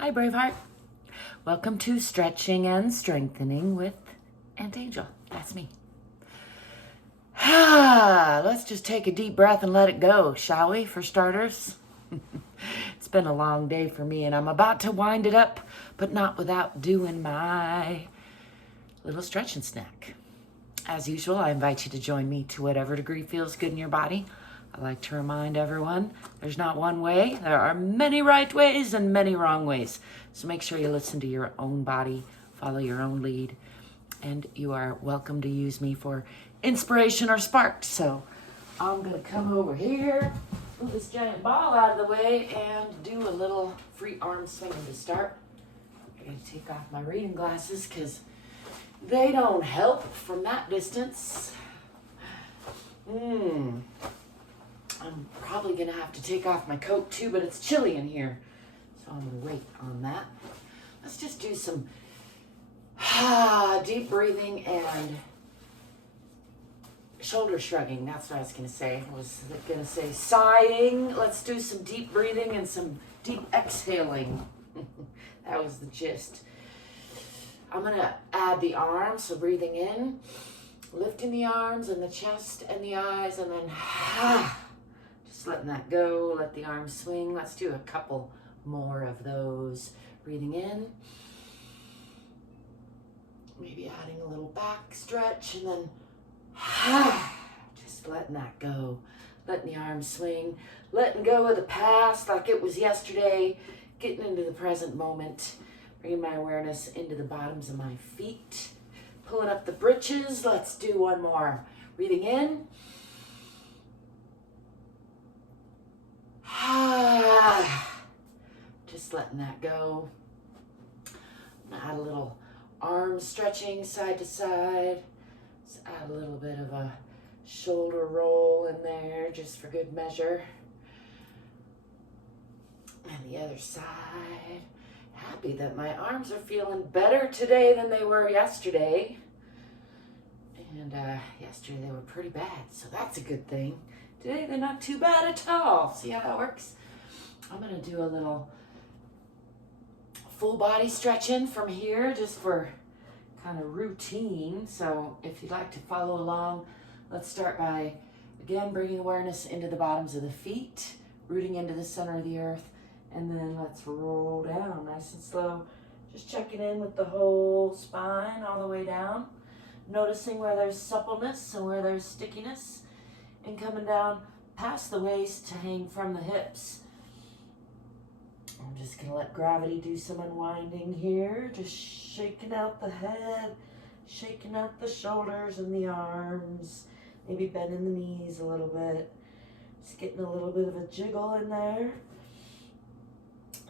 Hi, Braveheart. Welcome to Stretching and Strengthening with Aunt Angel. That's me. Let's just take a deep breath and let it go, shall we, for starters? It's been a long day for me, and I'm about to wind it up, but not without doing my little stretch and snack. As usual, I invite you to join me to whatever degree feels good in your body. I like to remind everyone there's not one way. There are many right ways and many wrong ways. So make sure you listen to your own body, follow your own lead, and you are welcome to use me for inspiration or spark. So I'm going to come over here, move this giant ball out of the way, and do a little free arm swinging to start. I'm going to take off my reading glasses because they don't help from that distance. I'm probably going to have to take off my coat too, but it's chilly in here. So I'm going to wait on that. Let's just do some deep breathing and shoulder shrugging. That's what I was going to say. I was going to say sighing. Let's do some deep breathing and some deep exhaling. That was the gist. I'm going to add the arms, so breathing in, lifting the arms and the chest and the eyes, and then just letting that go, let the arms swing. Let's do a couple more of those. Breathing in, maybe adding a little back stretch, and then just letting that go, letting the arms swing, letting go of the past like it was yesterday, getting into the present moment. Bringing my awareness into the bottoms of my feet. Pulling up the britches. Let's do one more. Breathing in. Just letting that go. Add a little arm stretching side to side. Let's add a little bit of a shoulder roll in there just for good measure. And the other side. Happy that my arms are feeling better today than they were yesterday. And yesterday they were pretty bad, so that's a good thing. Today they're not too bad at all. See how that works? I'm going to do a little full body stretching from here just for kind of routine. So if you'd like to follow along, let's start by, again, bringing awareness into the bottoms of the feet, rooting into the center of the earth. And then let's roll down nice and slow. Just checking in with the whole spine all the way down. Noticing where there's suppleness and where there's stickiness. And coming down past the waist to hang from the hips. I'm just going to let gravity do some unwinding here. Just shaking out the head, shaking out the shoulders and the arms. Maybe bending the knees a little bit. Just getting a little bit of a jiggle in there.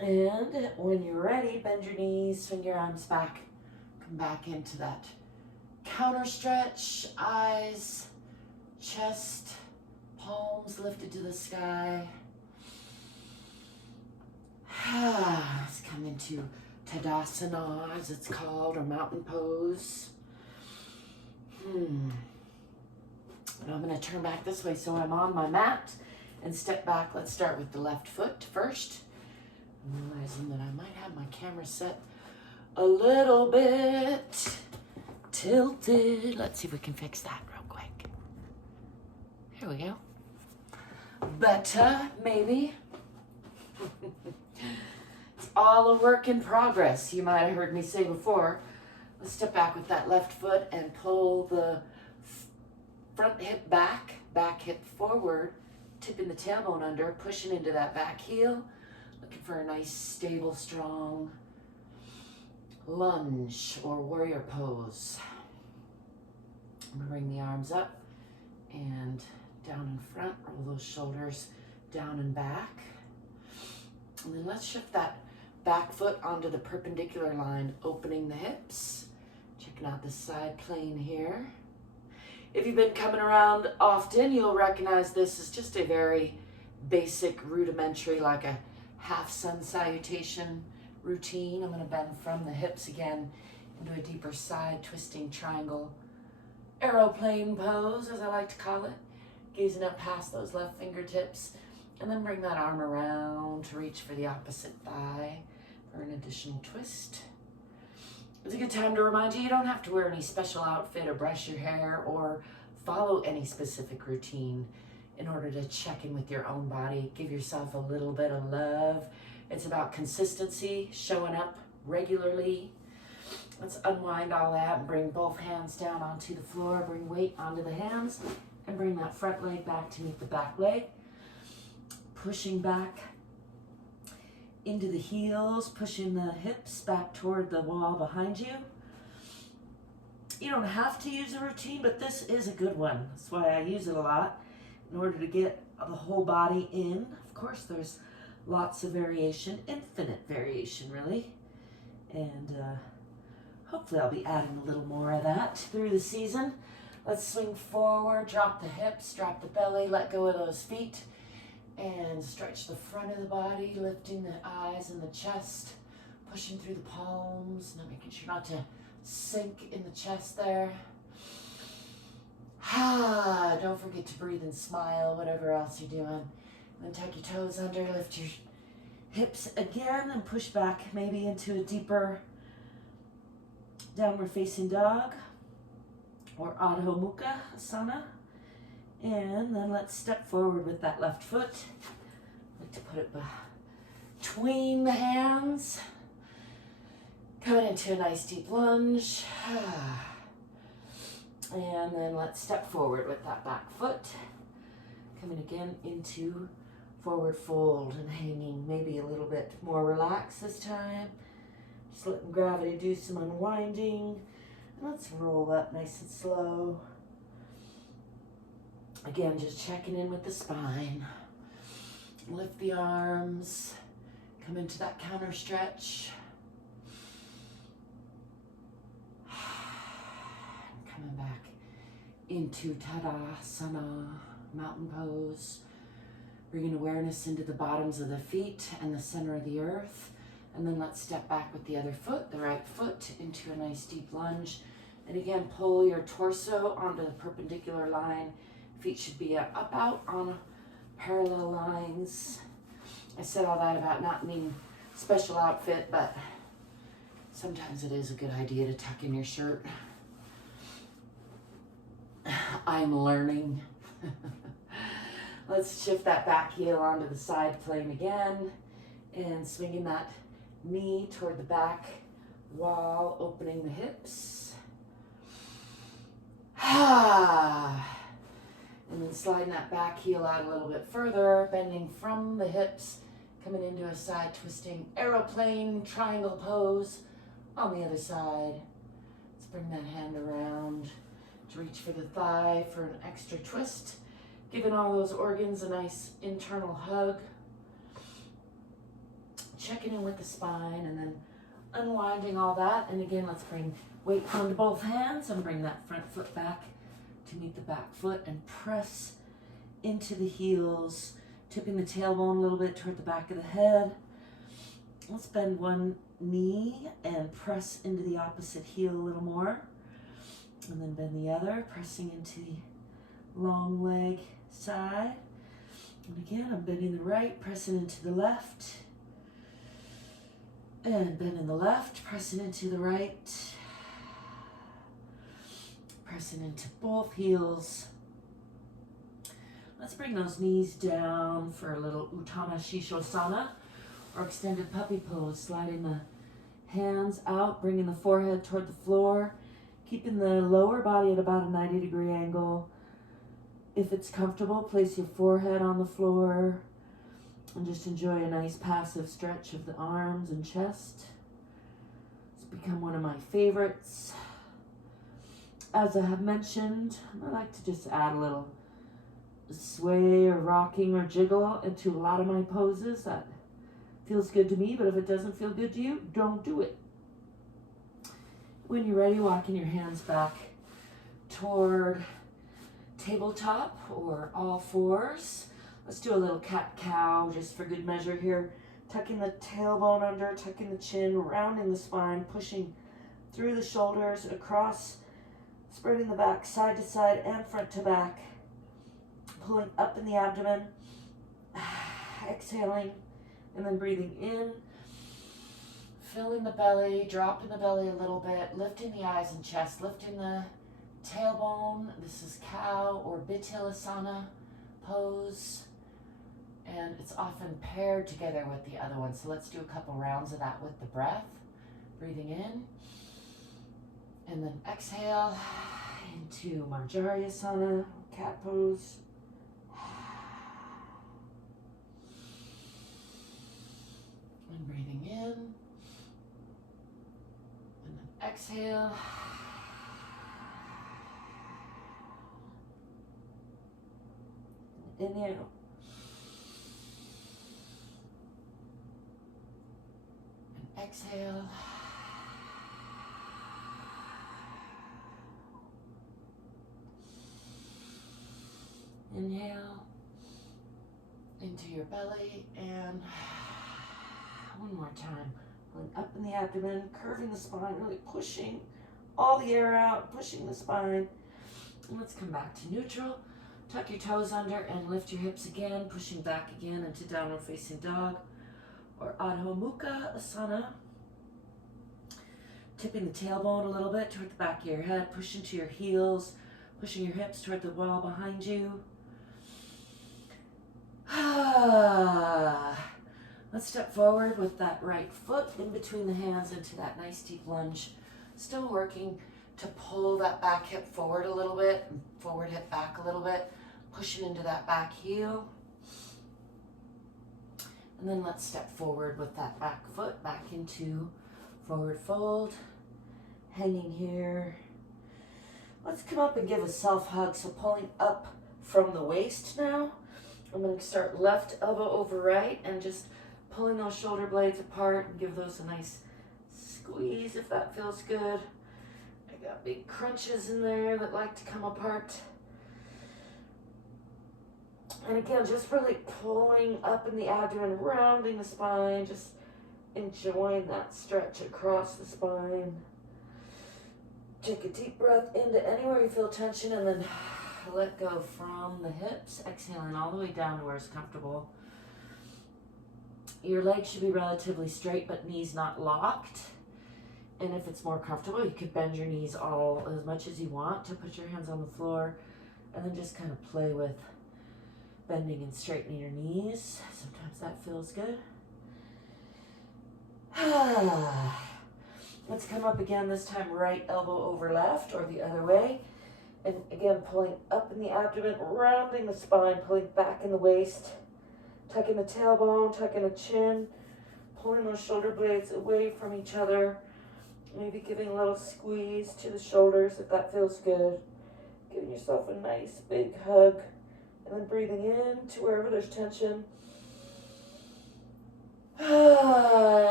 And when you're ready, bend your knees, swing your arms back, come back into that counter stretch, eyes, chest, palms lifted to the sky. Let's come into Tadasana, as it's called, or mountain pose. And I'm going to turn back this way so I'm on my mat and step back. Let's start with the left foot first. Realizing that I might have my camera set a little bit tilted. Let's see if we can fix that real quick. Here we go. Better, maybe. It's all a work in progress. You might have heard me say before. Let's step back with that left foot and pull the front hip back, back hip forward, tipping the tailbone under, pushing into that back heel. Looking for a nice, stable, strong lunge or warrior pose. I'm going to bring the arms up and down in front. Roll those shoulders down and back. And then let's shift that back foot onto the perpendicular line, opening the hips. Checking out the side plane here. If you've been coming around often, you'll recognize this is just a very basic, rudimentary, like a half sun salutation routine. I'm going to bend from the hips again into a deeper side twisting triangle aeroplane pose, as I like to call it. Gazing up past those left fingertips, and then bring that arm around to reach for the opposite thigh for or an additional twist. It's a good time to remind you don't have to wear any special outfit or brush your hair or follow any specific routine in order to check in with your own body. Give yourself a little bit of love. It's about consistency, showing up regularly. Let's unwind all that and bring both hands down onto the floor. Bring weight onto the hands and bring that front leg back to meet the back leg. Pushing back into the heels, pushing the hips back toward the wall behind you. You don't have to use a routine, but this is a good one. That's why I use it a lot, in order to get the whole body in. Of course, there's lots of variation, infinite variation, really. And hopefully I'll be adding a little more of that through the season. Let's swing forward, drop the hips, drop the belly, let go of those feet. And stretch the front of the body, lifting the eyes and the chest, pushing through the palms, making sure not to sink in the chest there. Don't forget to breathe and smile, whatever else you're doing. And then tuck your toes under, lift your hips again, and push back maybe into a deeper downward facing dog or Adho Mukha Asana. And then let's step forward with that left foot. I like to put it between the hands. Coming into a nice deep lunge. And then let's step forward with that back foot. Coming again into forward fold and hanging maybe a little bit more relaxed this time. Just letting gravity do some unwinding. And let's roll up nice and slow. Again, just checking in with the spine. Lift the arms. Come into that counter stretch. Coming back into Tadasana, mountain pose. Bringing awareness into the bottoms of the feet and the center of the earth. And then let's step back with the other foot, the right foot, into a nice deep lunge. And again, pull your torso onto the perpendicular line. Feet should be up out on parallel lines. I said all that about not needing special outfit, but sometimes it is a good idea to tuck in your shirt. I'm learning. Let's shift that back heel onto the side plane again and swinging that knee toward the back wall, opening the hips. And then sliding that back heel out a little bit further, bending from the hips, coming into a side twisting aeroplane triangle pose on the other side. Let's bring that hand around to reach for the thigh for an extra twist, giving all those organs a nice internal hug. Checking in with the spine and then unwinding all that. And again, let's bring weight onto both hands and bring that front foot back to meet the back foot and press into the heels, tipping the tailbone a little bit toward the back of the head. Let's bend one knee and press into the opposite heel a little more. And then bend the other, pressing into the long leg side. And again, I'm bending the right, pressing into the left. And bending the left, pressing into the right. Pressing into both heels. Let's bring those knees down for a little Uttana Shishosana or extended puppy pose. Sliding the hands out, bringing the forehead toward the floor, keeping the lower body at about a 90-degree angle. If it's comfortable, place your forehead on the floor and just enjoy a nice passive stretch of the arms and chest. It's become one of my favorites. As I have mentioned, I like to just add a little sway or rocking or jiggle into a lot of my poses. That feels good to me, but if it doesn't feel good to you, don't do it. When you're ready, walking your hands back toward tabletop or all fours. Let's do a little cat-cow just for good measure here. Tucking the tailbone under, tucking the chin, rounding the spine, pushing through the shoulders, across, spreading the back side to side and front to back. Pulling up in the abdomen, exhaling, and then breathing in Filling the belly, dropping the belly a little bit, lifting the eyes and chest, lifting the tailbone. This is cow or Bittilasana pose. And it's often paired together with the other one. So let's do a couple rounds of that with the breath. Breathing in. And then exhale into Marjariyasana, cat pose. And breathing in. And then exhale. Inhale. And exhale. Inhale into your belly and one more time. Going up in the abdomen, curving the spine, really pushing all the air out, pushing the spine. And let's come back to neutral. Tuck your toes under and lift your hips again, pushing back again into downward facing dog or Adho Mukha Asana. Tipping the tailbone a little bit toward the back of your head, push into your heels, pushing your hips toward the wall behind you. Let's step forward with that right foot in between the hands into that nice deep lunge. Still working to pull that back hip forward a little bit, and forward hip back a little bit, pushing into that back heel. And then let's step forward with that back foot back into forward fold, hanging here. Let's come up and give a self hug. So pulling up from the waist now. I'm going to start left elbow over right and just pulling those shoulder blades apart and give those a nice squeeze if that feels good. I got big crunches in there that like to come apart. And again, just really pulling up in the abdomen, rounding the spine, just enjoying that stretch across the spine. Take a deep breath into anywhere you feel tension and then let go from the hips, exhaling all the way down to where it's comfortable. Your legs should be relatively straight, but knees not locked. And if it's more comfortable, you could bend your knees all as much as you want to put your hands on the floor and then just kind of play with bending and straightening your knees. Sometimes that feels good. Let's come up again, this time right elbow over left or the other way. And again, pulling up in the abdomen, rounding the spine, pulling back in the waist, tucking the tailbone, tucking the chin, pulling those shoulder blades away from each other. Maybe giving a little squeeze to the shoulders if that feels good. Giving yourself a nice big hug. And then breathing in to wherever there's tension.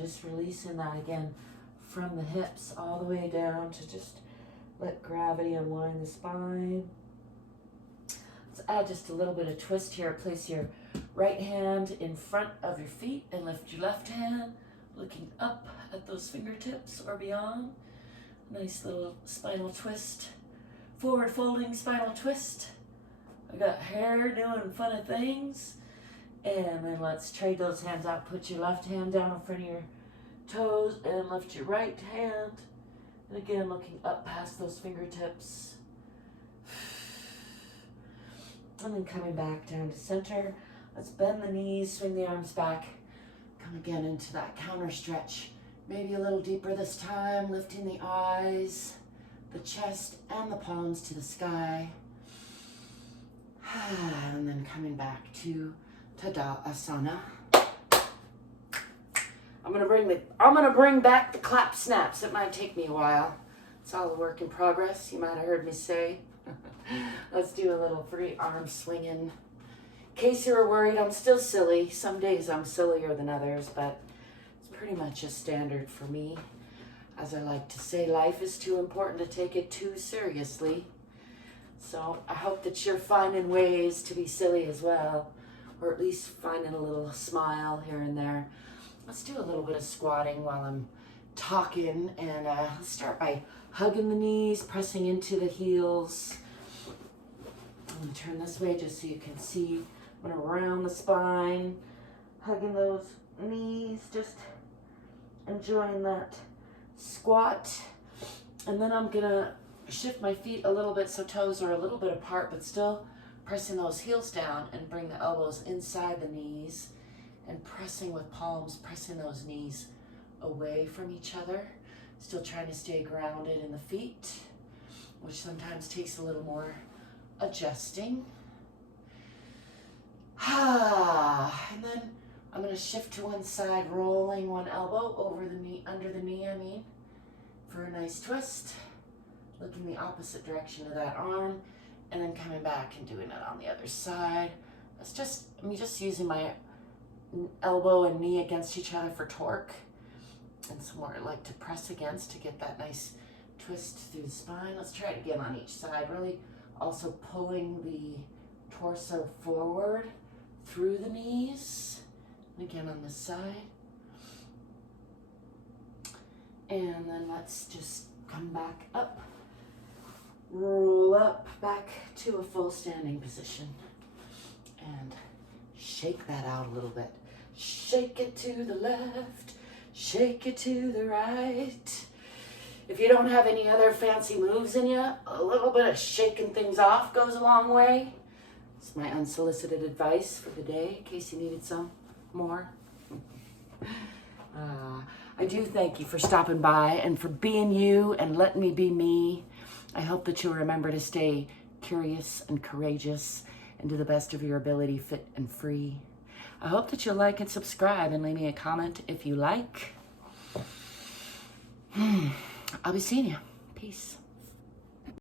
Just releasing that again from the hips all the way down to just let gravity unwind the spine. Let's add just a little bit of twist here. Place your right hand in front of your feet and lift your left hand, looking up at those fingertips or beyond. Nice little spinal twist. Forward folding spinal twist. I got hair doing funny things. And then let's trade those hands out. Put your left hand down in front of your toes and lift your right hand. And again, looking up past those fingertips. And then coming back down to center. Let's bend the knees, swing the arms back. Come again into that counter stretch. Maybe a little deeper this time, lifting the eyes, the chest, and the palms to the sky. And then coming back to Tadasana. I'm gonna bring back the clap snaps. It might take me a while. It's all a work in progress, you might have heard me say. Let's do a little free arm swinging. In case you were worried, I'm still silly. Some days I'm sillier than others, but it's pretty much a standard for me. As I like to say, life is too important to take it too seriously. So I hope that you're finding ways to be silly as well, or at least finding a little smile here and there. Let's do a little bit of squatting while I'm talking, and let's start by hugging the knees, pressing into the heels. I'm gonna turn this way just so you can see. I'm gonna round the spine, hugging those knees, just enjoying that squat. And then I'm gonna shift my feet a little bit so toes are a little bit apart, but still pressing those heels down, and bring the elbows inside the knees and pressing with palms, pressing those knees away from each other. Still trying to stay grounded in the feet, which sometimes takes a little more adjusting. And then I'm going to shift to one side, rolling one elbow over the knee, under the knee, for a nice twist. Looking the opposite direction of that arm, and then coming back and doing it on the other side. It's just, I'm just using my elbow and knee against each other for torque, and somewhere I like to press against to get that nice twist through the spine. Let's try it again on each side, really also pulling the torso forward through the knees. And again on this side. And then let's just come back up. Roll up back to a full standing position. And shake that out a little bit. Shake it to the left. Shake it to the right. If you don't have any other fancy moves in you, a little bit of shaking things off goes a long way. It's my unsolicited advice for the day, in case you needed some more. I do thank you for stopping by and for being you and letting me be me. I hope that you'll remember to stay curious and courageous and to the best of your ability, fit and free. I hope that you'll like and subscribe and leave me a comment if you like. I'll be seeing you. Peace.